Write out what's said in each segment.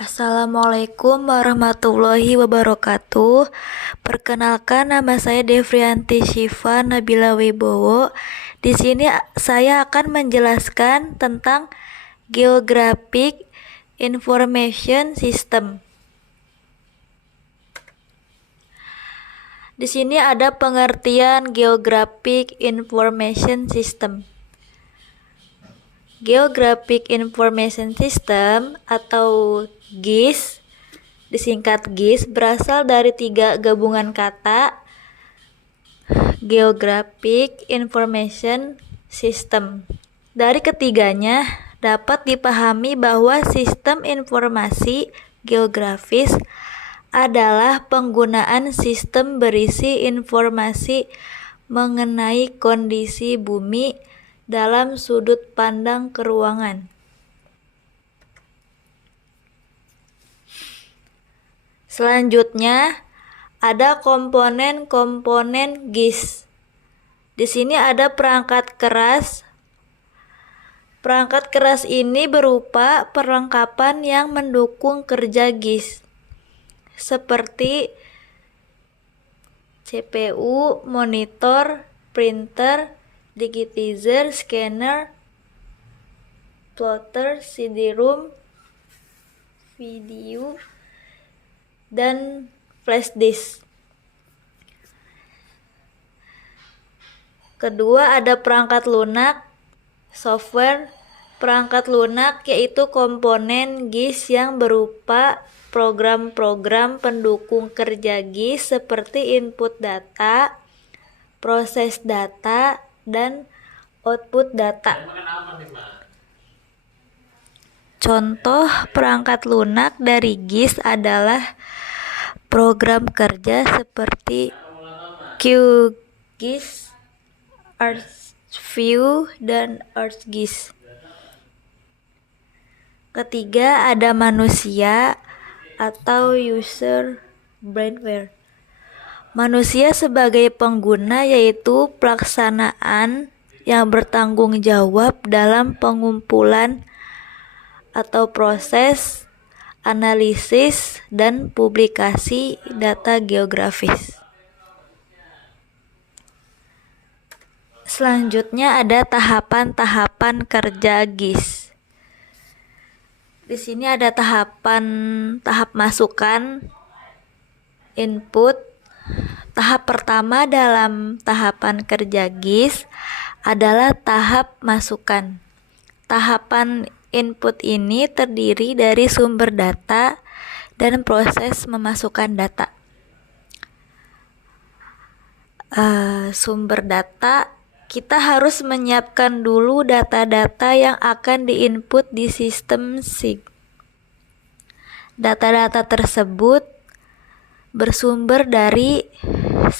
Assalamualaikum warahmatullahi wabarakatuh. Perkenalkan, nama saya Devrianti Syifa Nabila Wibowo. Di sini saya akan menjelaskan tentang Geographic Information System. Di sini ada pengertian Geographic Information System. Geographic Information System atau GIS, disingkat GIS, berasal dari 3 gabungan kata: Geographic Information System. Dari ketiganya dapat dipahami bahwa sistem informasi geografis adalah penggunaan sistem berisi informasi mengenai kondisi bumi dalam sudut pandang keruangan. Selanjutnya ada komponen-komponen GIS. Di sini ada perangkat keras. Perangkat keras ini berupa perlengkapan yang mendukung kerja GIS, seperti CPU, monitor, printer, digitizer, scanner, plotter, CD-ROM, video, dan flash disk. Kedua, ada perangkat lunak, software. Perangkat lunak yaitu komponen GIS yang berupa program-program pendukung kerja GIS seperti input data, proses data, dan output data. Contoh perangkat lunak dari GIS adalah program kerja seperti QGIS, ArcView, dan ArcGIS. Ketiga, ada manusia atau user brainware. Manusia sebagai pengguna yaitu pelaksanaan yang bertanggung jawab dalam pengumpulan atau proses, analisis, dan publikasi data geografis. Selanjutnya ada tahapan-tahapan kerja GIS. Di sini ada tahap masukan, input. Tahap pertama dalam tahapan kerja GIS adalah tahap masukan. Tahapan input ini terdiri dari sumber data dan proses memasukkan data. Sumber data, kita harus menyiapkan dulu data-data yang akan diinput di sistem SIG. Data-data tersebut bersumber dari 1.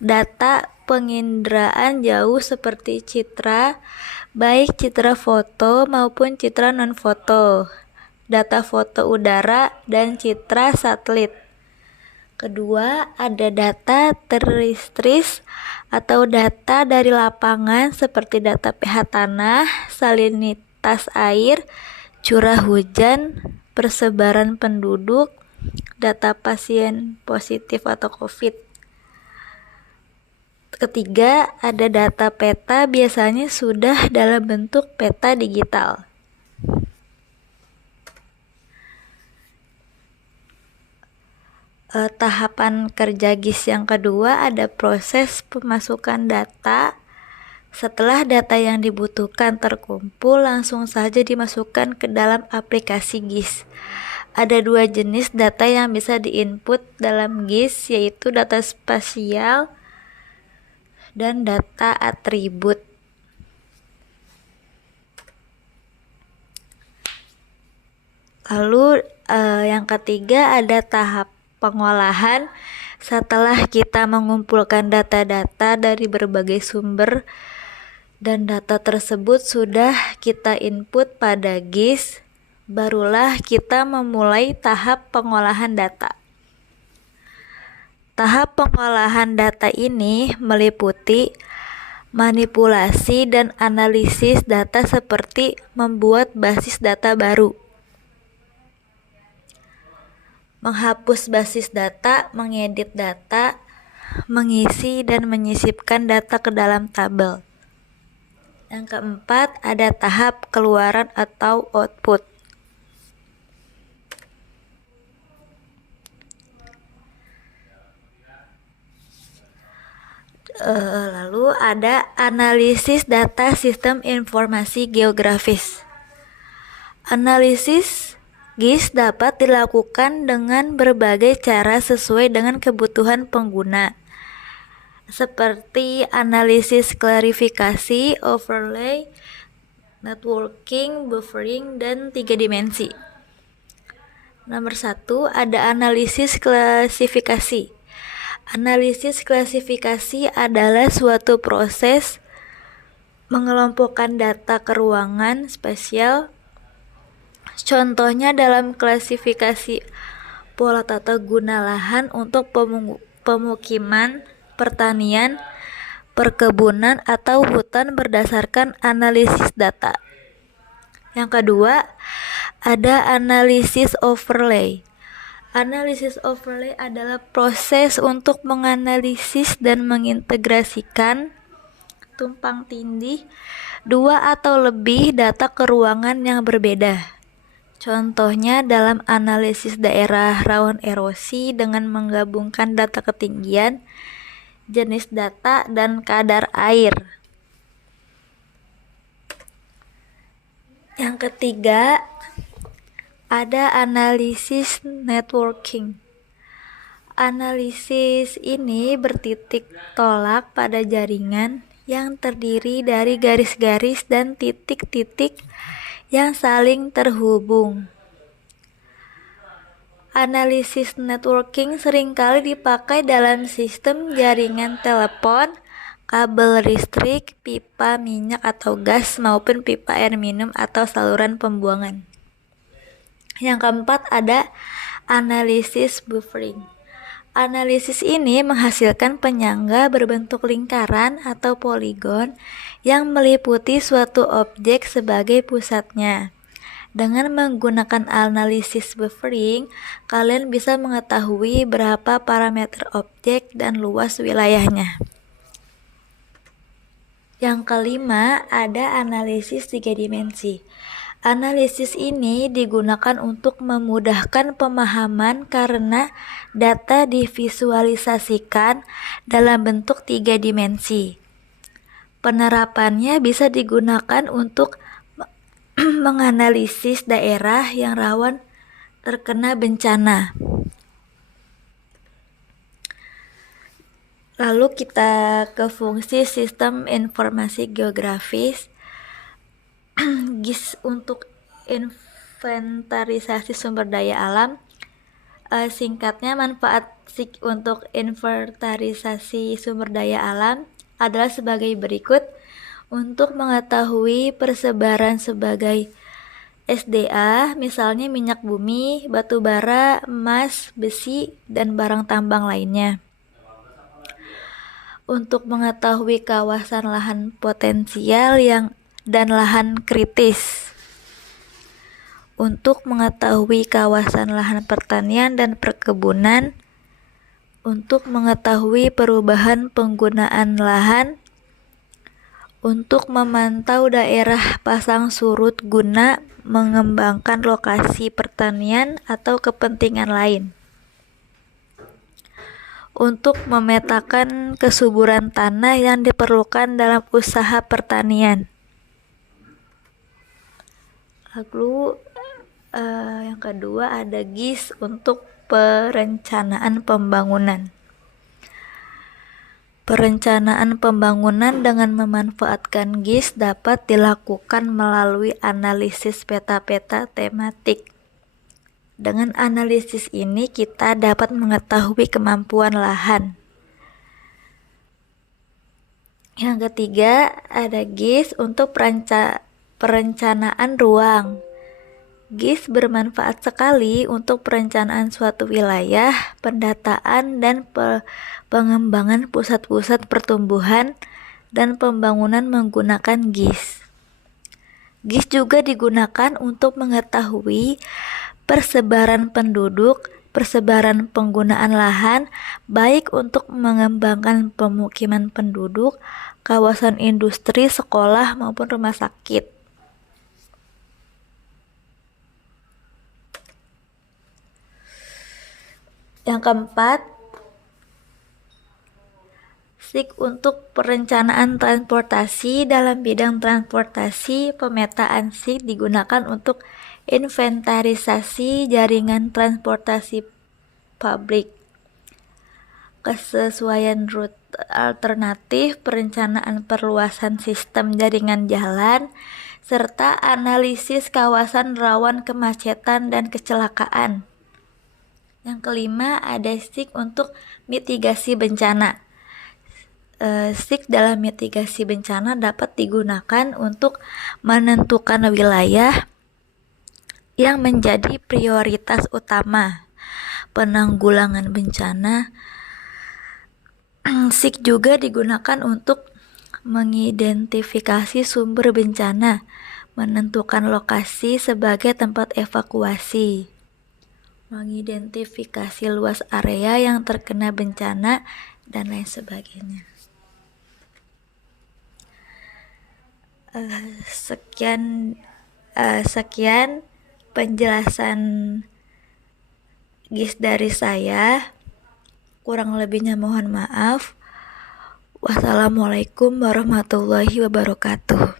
Data penginderaan jauh seperti citra, baik citra foto maupun citra non-foto, data foto udara, dan citra satelit. Kedua, ada data teristris atau data dari lapangan seperti data pH tanah, salinitas air, curah hujan, persebaran penduduk, data pasien positif atau COVID. Ketiga, ada data peta, biasanya sudah dalam bentuk peta digital. Tahapan kerja GIS yang kedua ada proses pemasukan data. Setelah data yang dibutuhkan terkumpul, langsung saja dimasukkan ke dalam aplikasi GIS. Ada 2 jenis data yang bisa diinput dalam GIS, yaitu data spasial dan data atribut. Lalu yang ketiga ada tahap pengolahan. Setelah kita mengumpulkan data-data dari berbagai sumber dan data tersebut sudah kita input pada GIS, barulah kita memulai tahap pengolahan data. Tahap pengolahan data ini meliputi manipulasi dan analisis data seperti membuat basis data baru, menghapus basis data, mengedit data, mengisi dan menyisipkan data ke dalam tabel. Yang keempat, ada tahap keluaran atau output. Lalu ada analisis data sistem informasi geografis. Analisis GIS dapat dilakukan dengan berbagai cara sesuai dengan kebutuhan pengguna, seperti analisis klarifikasi, overlay, networking, buffering, dan 3 dimensi. Nomor 1, ada analisis klasifikasi. Analisis klasifikasi adalah suatu proses mengelompokkan data ke ruangan spesial. Contohnya dalam klasifikasi pola tata guna lahan untuk pemukiman, pertanian, perkebunan, atau hutan berdasarkan analisis data. Yang kedua, ada analisis overlay. Analisis overlay adalah proses untuk menganalisis dan mengintegrasikan tumpang tindih 2 atau lebih data ke ruangan yang berbeda. Contohnya dalam analisis daerah rawan erosi dengan menggabungkan data ketinggian, jenis data, dan kadar air. Yang ketiga, ada analisis networking. Analisis ini bertitik tolak pada jaringan yang terdiri dari garis-garis dan titik-titik yang saling terhubung. Analisis networking seringkali dipakai dalam sistem jaringan telepon, kabel listrik, pipa minyak atau gas, maupun pipa air minum atau saluran pembuangan. Yang keempat, ada analisis buffering. Analisis ini menghasilkan penyangga berbentuk lingkaran atau poligon yang meliputi suatu objek sebagai pusatnya. Dengan menggunakan analisis buffering, kalian bisa mengetahui berapa parameter objek dan luas wilayahnya. Yang kelima, ada analisis 3 dimensi. Analisis ini digunakan untuk memudahkan pemahaman karena data divisualisasikan dalam bentuk 3 dimensi. Penerapannya bisa digunakan untuk menganalisis daerah yang rawan terkena bencana. Lalu kita ke fungsi sistem informasi geografis. GIS untuk inventarisasi sumber daya alam. Singkatnya, manfaat untuk inventarisasi sumber daya alam adalah sebagai berikut. Untuk mengetahui persebaran sebagai SDA, misalnya minyak bumi, batu bara, emas, besi, dan barang tambang lainnya. Untuk mengetahui kawasan lahan potensial dan lahan kritis. Untuk mengetahui kawasan lahan pertanian dan perkebunan. Untuk mengetahui perubahan penggunaan lahan. Untuk memantau daerah pasang surut guna mengembangkan lokasi pertanian atau kepentingan lain. Untuk memetakan kesuburan tanah yang diperlukan dalam usaha pertanian. Lalu yang kedua, ada GIS untuk perencanaan pembangunan. Perencanaan pembangunan dengan memanfaatkan GIS dapat dilakukan melalui analisis peta-peta tematik. Dengan analisis ini kita dapat mengetahui kemampuan lahan. Yang ketiga, ada GIS untuk perencanaan ruang. GIS bermanfaat sekali untuk perencanaan suatu wilayah, pendataan, dan pengembangan pusat-pusat pertumbuhan dan pembangunan menggunakan GIS. GIS juga digunakan untuk mengetahui persebaran penduduk persebaran penggunaan lahan, baik untuk mengembangkan pemukiman penduduk, kawasan industri, sekolah, maupun rumah sakit. Yang keempat, SIK untuk perencanaan transportasi. Dalam bidang transportasi, pemetaan SIK digunakan untuk inventarisasi jaringan transportasi publik, kesesuaian rute alternatif, perencanaan perluasan sistem jaringan jalan, serta analisis kawasan rawan kemacetan dan kecelakaan. Yang kelima, ada SIK untuk mitigasi bencana. SIK dalam mitigasi bencana dapat digunakan untuk menentukan wilayah yang menjadi prioritas utama penanggulangan bencana. SIK juga digunakan untuk mengidentifikasi sumber bencana, menentukan lokasi sebagai tempat evakuasi, mengidentifikasi luas area yang terkena bencana, dan lain sebagainya. Sekian penjelasan GIS dari saya. Kurang lebihnya mohon maaf. Wassalamualaikum warahmatullahi wabarakatuh.